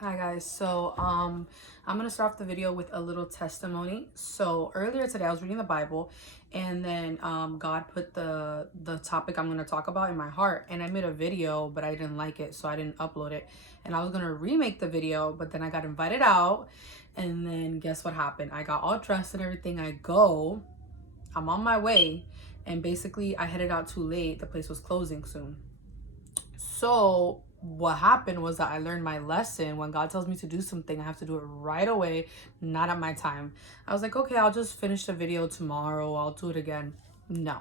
Hi guys, I'm gonna start off the video with a little testimony. So earlier today I was reading the Bible, and then God put the topic I'm gonna talk about in my heart, and I made a video, but I didn't like it, so I didn't upload it. And I was gonna remake the video, but then I got invited out, and then guess what happened? I got all dressed and everything. I'm on my way, and basically I headed out too late. The place was closing soon. So what happened was that I learned my lesson. When God tells me to do something, I have to do it right away, not at my time. I was like, okay, I'll just finish the video tomorrow. I'll do it again. No.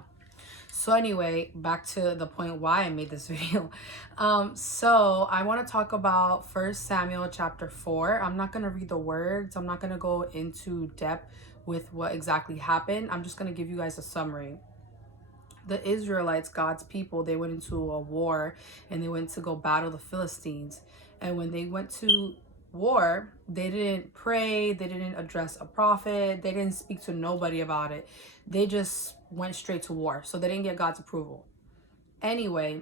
So anyway, back to the point why I made this video. So I want to talk about First Samuel chapter 4. I'm not going to read the words. I'm not going to go into depth with what exactly happened. I'm just going to give you guys a summary. The Israelites, God's people, they went into a war and they went to go battle the Philistines. And when they went to war, they didn't pray, they didn't address a prophet, they didn't speak to nobody about it. They just went straight to war. So they didn't get God's approval. Anyway,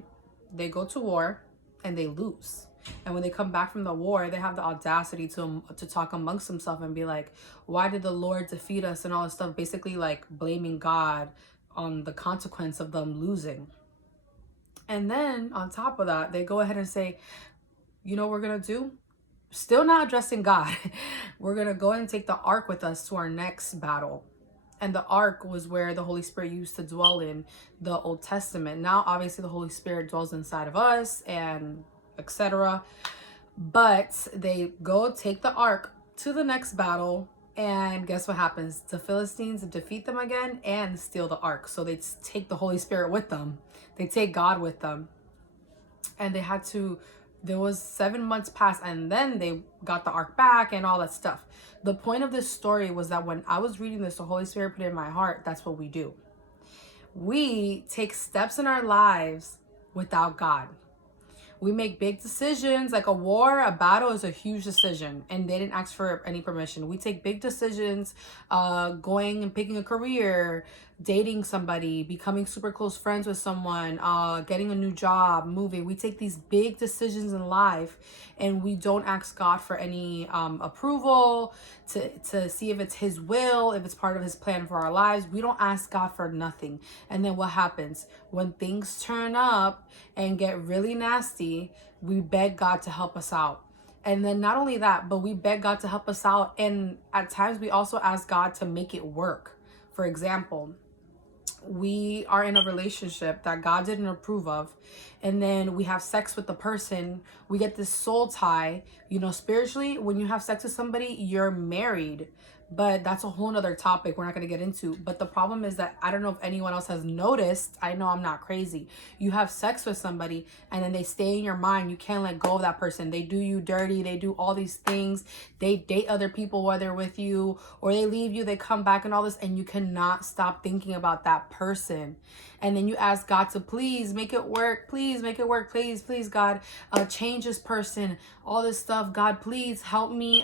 they go to war and they lose. And when they come back from the war, they have the audacity to talk amongst themselves and be like, why did the Lord defeat us and all this stuff, basically like blaming God on the consequence of them losing. And then on top of that, they go ahead and say, you know what we're going to do? Still not addressing God. We're going to go and take the ark with us to our next battle. And the ark was where the Holy Spirit used to dwell in the Old Testament. Now, obviously, the Holy Spirit dwells inside of us and etc. But they go take the ark to the next battle. And guess what happens? The Philistines defeat them again and steal the ark. So they take the Holy Spirit with them. They take God with them. And they had to, there was 7 months past, and then they got the ark back and all that stuff. The point of this story was that when I was reading this, the Holy Spirit put it in my heart. That's what we do. We take steps in our lives without God. We make big decisions, like a war, a battle is a huge decision, and they didn't ask for any permission. We take big decisions, going and picking a career, dating somebody, becoming super close friends with someone, getting a new job, moving. We take these big decisions in life, and we don't ask God for any approval to see if it's His will, if it's part of His plan for our lives. We don't ask God for nothing. And then what happens? When things turn up and get really nasty, we beg God to help us out. And then not only that, but we beg God to help us out. And at times we also ask God to make it work. For example, we are in a relationship that God didn't approve of, and then we have sex with the person. We get this soul tie. You know, spiritually, when you have sex with somebody, you're married. But that's a whole nother topic we're not going to get into. But the problem is that I don't know if anyone else has noticed. I know I'm not crazy. You have sex with somebody and then they stay in your mind. You can't let go of that person. They do you dirty. They do all these things. They date other people while they're with you, or they leave you, they come back and all this, and you cannot stop thinking about that person. And then you ask God to please make it work. Please make it work. Please, please, God, change this person, all this stuff. God, please help me,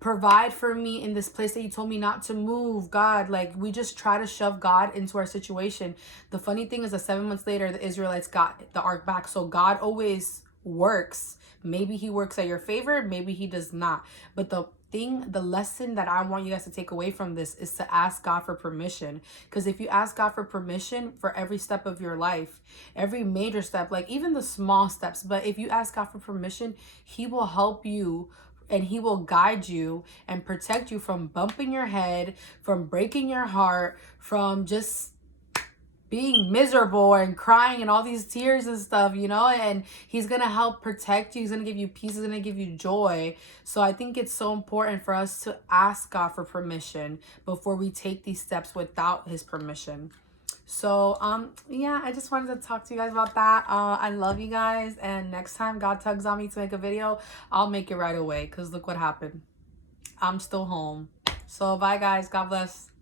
provide for me in this place that you told me not to move. God, like, we just try to shove God into our situation. The funny thing is that 7 months later, the Israelites got the ark back. So God always works. Maybe He works at your favor, maybe He does not. But the lesson that I want you guys to take away from this is to ask God for permission. Because if you ask God for permission for every step of your life, every major step, like even the small steps, but if you ask God for permission, He will help you and He will guide you and protect you from bumping your head, from breaking your heart, from just being miserable and crying and all these tears and stuff, you know. And He's gonna help protect you. He's gonna give you peace. He's gonna give you joy. So I think it's so important for us to ask God for permission before we take these steps without His permission. So yeah, I just wanted to talk to you guys about that. I love you guys, and next time God tugs on me to make a video, I'll make it right away, because look what happened. I'm still home. So bye guys, God bless.